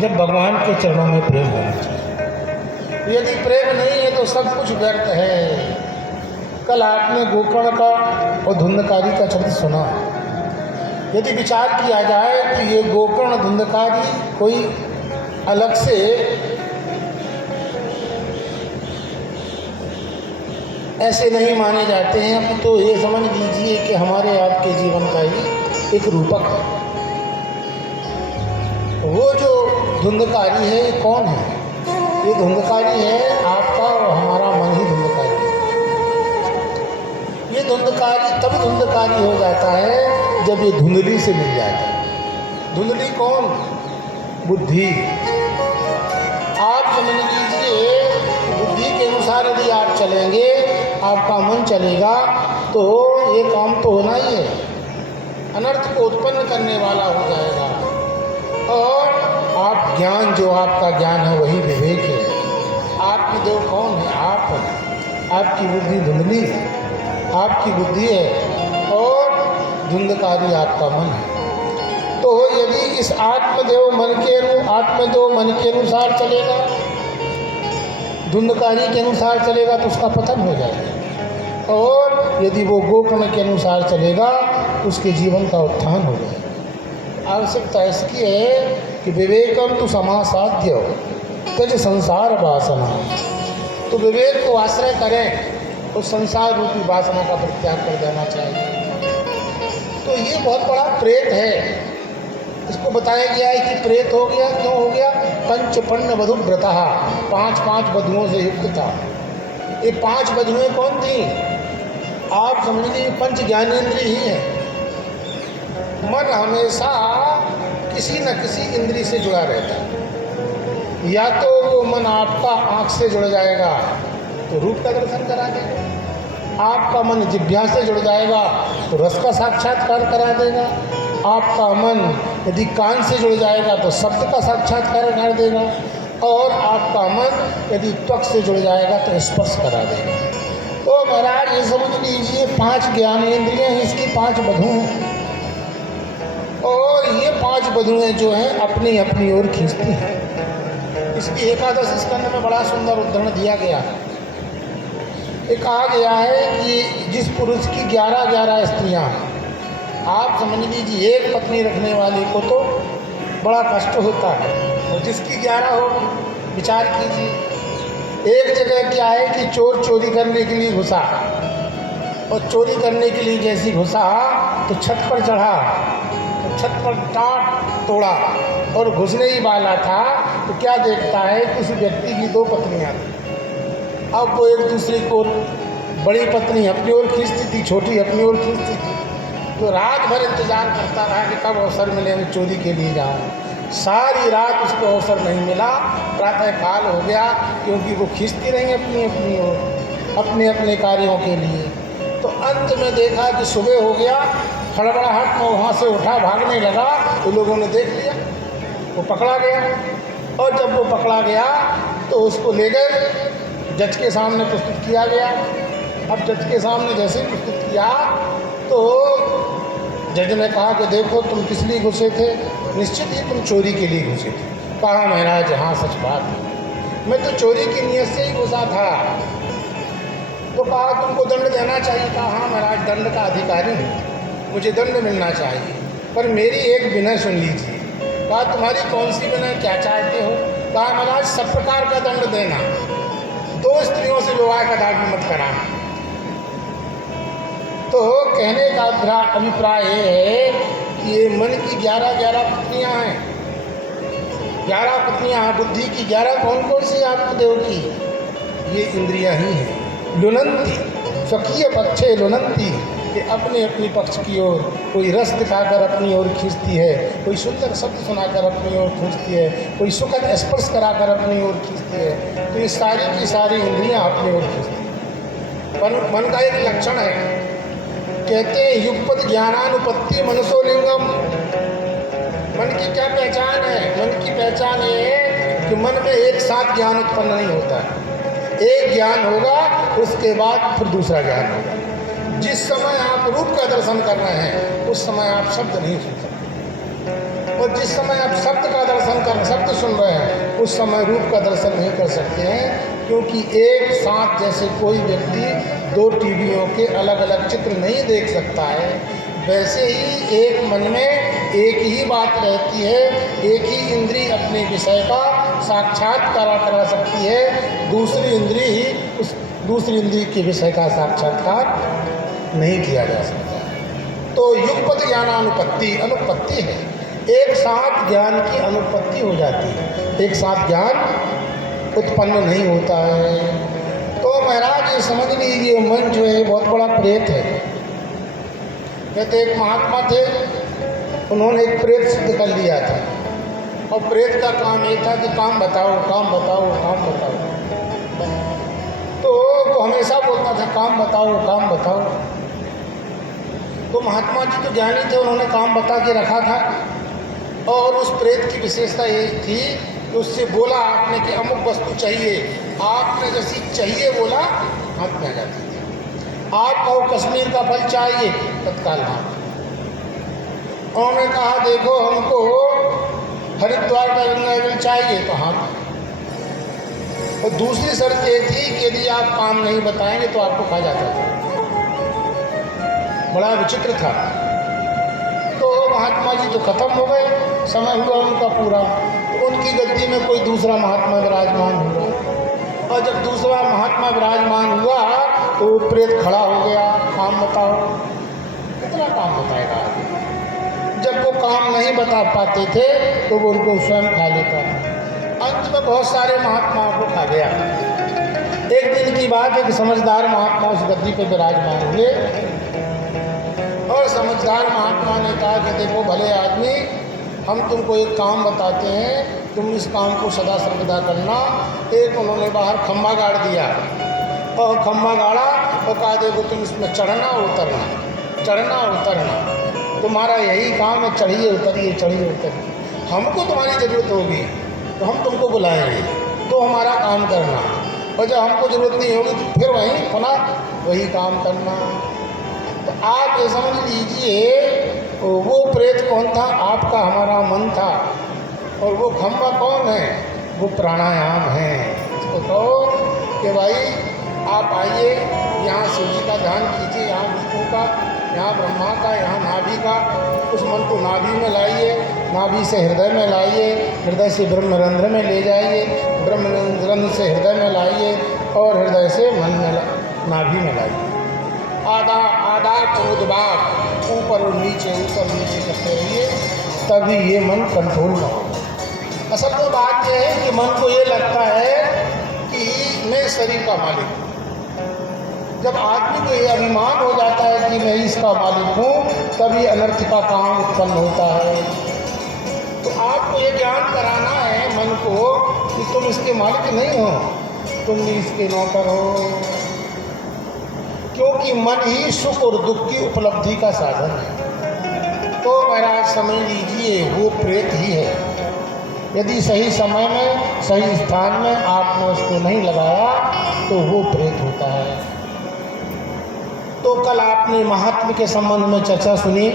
जब भगवान के चरणों में प्रेम होना चाहिए। यदि प्रेम नहीं है तो सब कुछ व्यर्थ है। कल आपने गोकर्ण का और धुंधकारी का शब्द सुना। यदि विचार किया जाए तो ये गोकर्ण धुंधकारी कोई अलग से ऐसे नहीं माने जाते हैं, अब तो ये समझ लीजिए कि हमारे आपके जीवन का ही एक रूपक है। वो जो धुंधकारी है ये कौन है? ये धुंधकारी है आपका और हमारा मन ही धुंधकारी है। ये धुंधकारी तब धुंधकारी हो जाता है जब ये धुंधली से मिल जाता है। धुंधली कौन? बुद्धि। आप समझ लीजिए बुद्धि के अनुसार यदि आप चलेंगे, आपका मन चलेगा तो ये काम तो होना ही है, अनर्थ को उत्पन्न करने वाला हो जाएगा। और आप ज्ञान, जो आपका ज्ञान है वही विवेक है। आत्मदेव कौन है? आप हैं। आपकी बुद्धि धुंधली है, आपकी बुद्धि है और धुंधकारी आपका मन है। तो यदि इस आत्मदेव मन के अनुसार चलेगा, धुंधकारी के अनुसार चलेगा तो उसका पतन हो जाएगा। और यदि वो गोकर्ण के अनुसार चलेगा तो उसके जीवन का उत्थान हो जाएगा। आवश्यकता इसकी है कि विवेकम तो समासाध्य तज संसार वासना। तो विवेक को आश्रय करें तो संसार रूपी वासना का परित्याग कर देना चाहिए। तो ये बहुत बड़ा प्रेत है। इसको बताया गया है कि प्रेत हो गया, क्यों हो गया? पंचपन्न वधु व्रतः, 5 वधुओं से युक्त था। ये 5 वधुएं कौन थी? आप समझ लीजिए पंच ज्ञानेंद्रिय ही है। मन हमेशा किसी न किसी इंद्रिय से जुड़ा रहता है। या तो वो मन आपका आँख से जुड़ जाएगा तो रूप का दर्शन करा देगा, आपका मन जिज्ञा से जुड़ जाएगा तो रस का साक्षात्कार करा देगा, आपका मन यदि कान से जुड़ जाएगा तो शब्द का साक्षात्कार कर देगा, और आपका मन यदि त्वक से जुड़ जाएगा तो स्पर्श करा देगा। तो महाराज ये समझ लीजिए 5 ज्ञानेंद्रियाँ हैं, इसकी 5 वधु हैं। और ये 5 वधुएं जो हैं अपनी अपनी ओर खींचती हैं। इसकी एकादश स्कंद में बड़ा सुंदर उदाहरण दिया गया है। एक कहा गया है कि जिस पुरुष की 11 स्त्रियाँ हैं, आप समझ लीजिए एक पत्नी रखने वाले को तो बड़ा कष्ट होता है, और जिसकी 11 हो, विचार कीजिए। एक जगह क्या है कि चोर चोरी करने के लिए घुसा, और चोरी करने के लिए जैसी घुसा तो छत पर चढ़ा, तो छत पर टाट तोड़ा और घुसने ही वाला था तो क्या देखता है कि उस व्यक्ति की 2 पत्नियां थी। अब वो एक दूसरे को, बड़ी पत्नी अपनी ओर खींचती थी, छोटी अपनी ओर खींचती थी। तो रात भर इंतजार करता रहा कि कब अवसर मिले मैं चोरी के लिए जाऊँ। सारी रात उसको अवसर नहीं मिला। प्रातः काल हो गया, क्योंकि वो खींचती रही अपनी अपनी ओर अपने अपने कार्यों के लिए। तो अंत में देखा कि सुबह हो गया, हड़बड़ाहट में वहाँ से उठा, भागने लगा तो लोगों ने देख लिया, वो पकड़ा गया। और जब वो पकड़ा गया तो उसको ले गए, जज के सामने प्रस्तुत किया गया। अब जज के सामने जैसे प्रस्तुत किया तो जज ने कहा कि देखो तुम किस लिए घुसे थे? निश्चित ही तुम चोरी के लिए घुसे थे। कहा महाराज हाँ सच बात है, मैं तो चोरी की नीयत से ही घुसा था। तो कहा तुमको दंड देना चाहिए। कहा हाँ महाराज दंड का अधिकारी हूँ, मुझे दंड मिलना चाहिए, पर मेरी एक विनय सुन लीजिए। कहा तुम्हारी कौन सी विनय, क्या चाहते हो? कहा महाराज सब प्रकार का दंड देना, 2 स्त्रियों से विवाह का दाग मत कराना। तो कहने का अभिप्राय ये है कि ये मन की 11 पत्नियाँ हैं, 11 पत्नियाँ हैं। बुद्धि की 11 कौन सी? आत्मदेव की ये इंद्रियाँ ही हैं। लुनंती स्वकीय पक्षे लुनंती, कि अपने अपनी पक्ष की ओर कोई रस दिखाकर अपनी ओर खींचती है, कोई सुंदर शब्द सुनाकर अपनी ओर खींचती है, कोई सुखद स्पर्श कराकर अपनी ओर खींचती है। तो ये सारी की सारी इंद्रियां अपनी ओर खींचती हैं। मन का एक लक्षण है, कहते हैं युगपद ज्ञानानुपत्ति मनसो लिंगम। मन की क्या पहचान है? मन की पहचान ये है कि मन में एक साथ ज्ञान उत्पन्न नहीं होता है। एक ज्ञान होगा, उसके बाद फिर दूसरा ज्ञान होगा। जिस समय आप रूप का दर्शन कर रहे हैं उस समय आप शब्द नहीं सुन सकते, और जिस समय आप शब्द का दर्शन शब्द सुन रहे हैं उस समय रूप का दर्शन नहीं कर सकते हैं, क्योंकि एक साथ जैसे कोई व्यक्ति दो टीवियों के अलग अलग चित्र नहीं देख सकता है, वैसे ही एक मन में एक ही बात रहती है, एक ही इंद्री अपने विषय का साक्षात्कार करा सकती है, दूसरी इंद्री ही उस दूसरी इंद्री के विषय का साक्षात्कार नहीं किया जा सकता। तो युगपत ज्ञानानुपत्ति अनुपत्ति है, एक साथ ज्ञान की अनुपत्ति हो जाती है, एक साथ ज्ञान उत्पन्न नहीं होता है। तो महाराज ये समझ लीजिए मन जो है बहुत बड़ा प्रेत है। कहते एक महात्मा थे, उन्होंने एक प्रेत सिद्ध कर लिया था, और प्रेत का काम ये था कि काम बताओ काम बताओ काम बताओ। तो वो हमेशा बोलता था काम बताओ काम बताओ। तो महात्मा जी तो ज्ञानी थे, उन्होंने काम बता के रखा था, और उस प्रेत की विशेषता ये थी कि उससे बोला आपने कि अमुक वस्तु चाहिए, आपने जैसी चाहिए बोला हाथ में आ जाती थी। आप कहो कश्मीर का फल चाहिए, तत्काल हाथ। उन्होंने कहा देखो हमको हरिद्वार का गंगा जल चाहिए, तो हाथ। और दूसरी शर्त ये थी कि यदि आप काम नहीं बताएंगे तो आपको खा जाता था। बड़ा विचित्र था। तो महात्मा जी तो खत्म हो गए, समय हुआ उनका पूरा, तो उनकी गद्दी में कोई दूसरा महात्मा विराजमान हुआ, और जब दूसरा महात्मा विराजमान हुआ तो वो प्रेत खड़ा हो गया, काम बताओ। कितना काम बताएगा? जब वो काम नहीं बता पाते थे तो वो उनको स्वयं खा लेता। अंत में बहुत सारे महात्माओं को खा गया। एक दिन की बात है कि समझदार महात्मा उस गद्दी पर विराजमान हुए, और समझदार महात्मा ने कहा कि देखो भले आदमी, हम तुमको एक काम बताते हैं, तुम इस काम को सदा सर्वदा करना। एक उन्होंने बाहर खम्भा गाड़ दिया, और खम्भा गाड़ा और कहा देखो तुम इसमें चढ़ना उतरना, चढ़ना उतरना, तुम्हारा यही काम है, चढ़िए उतरिए चढ़िए उतरिए। हमको तुम्हारी ज़रूरत होगी तो हम तुमको बुलाएंगे, तो हमारा काम करना, और जब हमको ज़रूरत नहीं होगी तो फिर वहीं पुनः वही काम करना। तो आप ये समझ लीजिए वो प्रेत कौन था? आपका हमारा मन था। और वो खम्भा कौन है? वो प्राणायाम है। इसको कहो कि भाई आप आइए, यहाँ शिव जी का ध्यान कीजिए, यहाँ विष्णु का, यहाँ ब्रह्मा का, यहाँ नाभि का। उस मन को नाभि में लाइए, नाभि से हृदय में लाइए, हृदय से ब्रह्मरंध्र में ले जाइए, ब्रह्मरंध्र से हृदय में लाइए, और हृदय से मन में नाभि में लाइए। आधार प्रमुदभाग ऊपर और नीचे करते रहिए, तभी ये मन कंट्रोल में होगा। असल में बात यह है कि मन को ये लगता है कि मैं शरीर का मालिक हूँ। जब आदमी को ये अभिमान हो जाता है कि मैं इसका मालिक हूँ, तभी अनर्थ का काम उत्पन्न होता है। तो आपको ये ज्ञान कराना है मन को कि तुम इसके मालिक नहीं हो, तुम भी इसके नौकर हो। क्योंकि मन ही सुख और दुख की उपलब्धि का साधन है। तो महाराज समझ लीजिए वो प्रेत ही है। यदि सही समय में सही स्थान में आपने उसको नहीं लगाया तो वो प्रेत होता है। तो कल आपने महात्म्य के संबंध में चर्चा सुनी,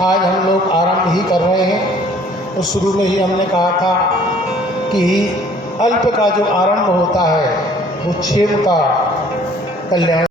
आज हम लोग आरंभ ही कर रहे हैं। उस शुरू में ही हमने कहा था कि अल्प का जो आरंभ होता है वो क्षेम का कल्याण